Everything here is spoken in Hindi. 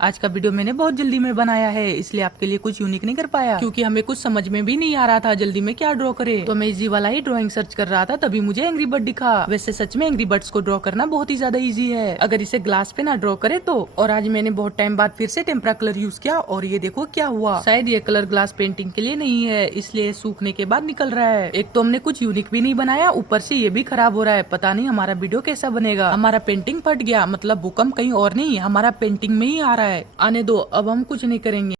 आज का वीडियो मैंने बहुत जल्दी में बनाया है, इसलिए आपके लिए कुछ यूनिक नहीं कर पाया क्योंकि हमें कुछ समझ में भी नहीं आ रहा था जल्दी में क्या ड्रॉ करे। तो मैं इजी वाला ही ड्राइंग सर्च कर रहा था, तभी मुझे एंग्री बर्ड दिखा। वैसे सच में एंग्री बर्ड्स को ड्रॉ करना बहुत ही ज्यादा इजी है अगर इसे ग्लास पे ना ड्रॉ करे तो। और आज मैंने बहुत टाइम बाद फिर से टेम्परा कलर यूज किया और ये देखो क्या हुआ। शायद ये कलर ग्लास पेंटिंग के लिए नहीं है, इसलिए सूखने के बाद निकल रहा है। एक तो हमने कुछ यूनिक भी नहीं बनाया, ऊपर से ये भी खराब हो रहा है। पता नहीं हमारा वीडियो कैसा बनेगा। हमारा पेंटिंग फट गया, मतलब भूकंप कहीं और नहीं हमारा पेंटिंग में ही आ रहा है। आने दो, अब हम कुछ नहीं करेंगे।